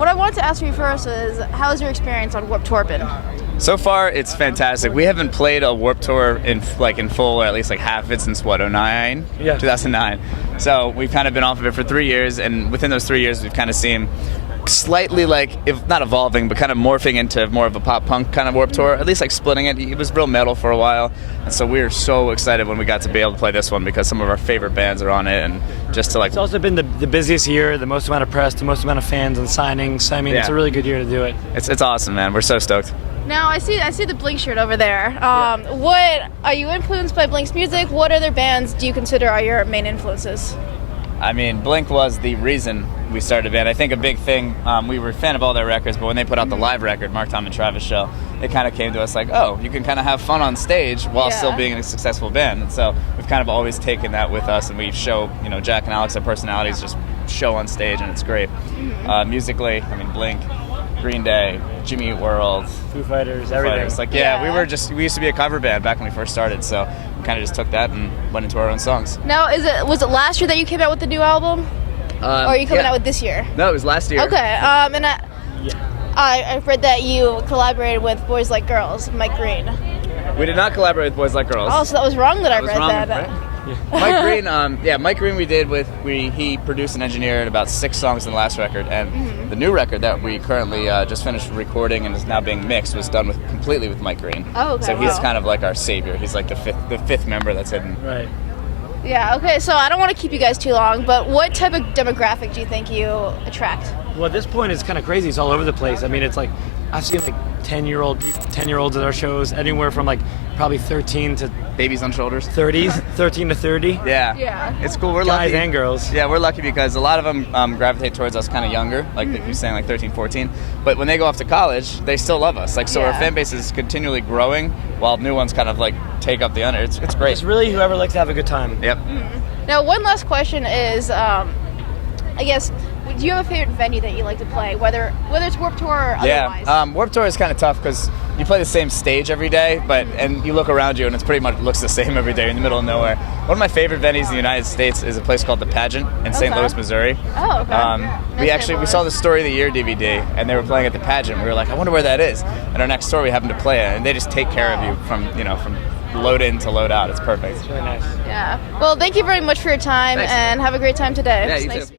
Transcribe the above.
What I wanted to ask you first is, how's your experience on Warped Tour been? So far, it's fantastic. We haven't played a Warped Tour in full, or at least like half of it since what, 09? Yeah. 2009. So we've kind of been off of it for 3 years, and within those 3 years, we've kind of seen slightly like, if not evolving, but kind of morphing into more of a pop punk kind of Warped Tour, at least like splitting it. It was real metal for a while, and so we were so excited when we got to be able to play this one because some of our favorite bands are on it, and just to like... It's also been the busiest year, the most amount of press, the most amount of fans and signings. I mean, It's a really good year to do it. It's awesome, man. We're so stoked. Now I see the Blink shirt over there. What are you influenced by Blink's music? What other bands do you consider are your main influences? I mean, Blink was the reason we started a band. I think a big thing, we were a fan of all their records, but when they put out the live record, Mark, Tom, and Travis Show, it kind of came to us like, oh, you can kind of have fun on stage while still being a successful band. And so we've kind of always taken that with us, and we show, Jack and Alex, their personalities just show on stage, and it's great. Musically, I mean, Blink, Green Day, Jimmy Eat World, Foo Fighters, everything. Like, we used to be a cover band back when we first started, so we kind of just took that and went into our own songs. Now, was it last year that you came out with the new album? Or are you coming out with this year? No, it was last year. Okay, and I've read that you collaborated with Boys Like Girls, Mike Green. We did not collaborate with Boys Like Girls. Oh, so that was wrong that I read wrong, that. Right? Mike Green, Mike Green we did he produced and engineered about 6 songs in the last record, and the new record that we currently just finished recording and is now being mixed was done completely with Mike Green. Oh, okay. So he's kind of like our savior. He's like the fifth member that's hidden. Right. Yeah, okay, so I don't want to keep you guys too long, but what type of demographic do you think you attract? Well, at this point, it's kind of crazy. It's all over the place. I mean, it's like, I've seen like 10-year-olds at our shows, anywhere from like probably 13 to Babies on shoulders. 30s, 13 to 30. Yeah. It's cool. We're Guys lucky. and girls. Yeah, we're lucky because a lot of them gravitate towards us kind of younger, like if you're saying like 13, 14. But when they go off to college, they still love us. Like, so our fan base is continually growing while new ones kind of like take up the under. It's great. It's really whoever likes to have a good time. Yep. Now, one last question is, I guess, do you have a favorite venue that you like to play, whether it's Warped Tour or otherwise? Yeah, Warped Tour is kind of tough because you play the same stage every day, and you look around you and it's pretty much looks the same every day in the middle of nowhere. One of my favorite venues in the United States is a place called The Pageant in St. Louis, Missouri. Oh, okay. We saw the Story of the Year DVD, and they were playing at The Pageant. We were like, I wonder where that is. And our next tour, we happened to play it, and they just take care of you from load in to load out. It's perfect. It's really nice. Yeah. Well, thank you very much for your time, Thanks. and have a great time today. Yeah, It's you nice. too.